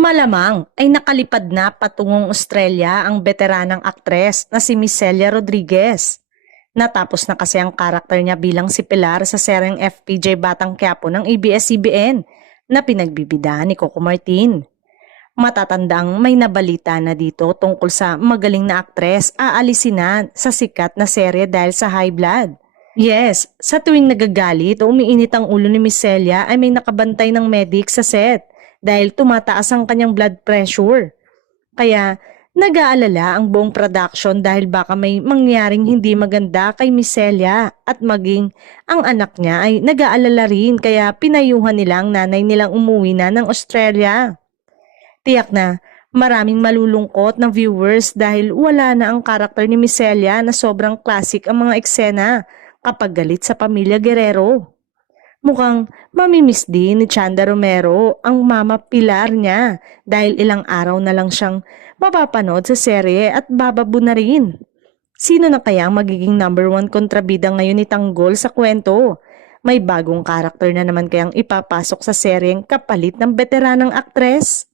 Malamang ay nakalipad na patungong Australia ang veteranang aktres na si Miss Celia Rodriguez. Natapos na kasi ang karakter niya bilang si Pilar sa seryeng FPJ Batang Quiapo ng ABS-CBN na pinagbibidaan ni Coco Martin. Matatandang may nabalita na dito tungkol sa magaling na aktres aalisin na sa sikat na serye dahil sa high blood. Yes, sa tuwing nagagalit o umiinit ang ulo ni Miss Celia ay may nakabantay ng medic sa set dahil tumataas ang kanyang blood pressure. Kaya nag-aalala ang buong production dahil baka may mangyaring hindi maganda kay Miss Celia at maging ang anak niya ay nag-aalala rin kaya pinayuhan nila ang nanay nilang umuwi na ng Australia. Tiyak na maraming malulungkot na viewers dahil wala na ang karakter ni Miss Celia na sobrang classic ang mga eksena kapag galit sa pamilya Guerrero. Mukhang mamimiss din ni Chanda Romero ang mama Pilar niya dahil ilang araw na lang siyang mapapanood sa serye at bababu na rin. Sino na kaya ang magiging #1 kontrabida ngayon ni Tanggol sa kwento? May bagong karakter na naman kayang ipapasok sa seryeng kapalit ng veteranang aktres?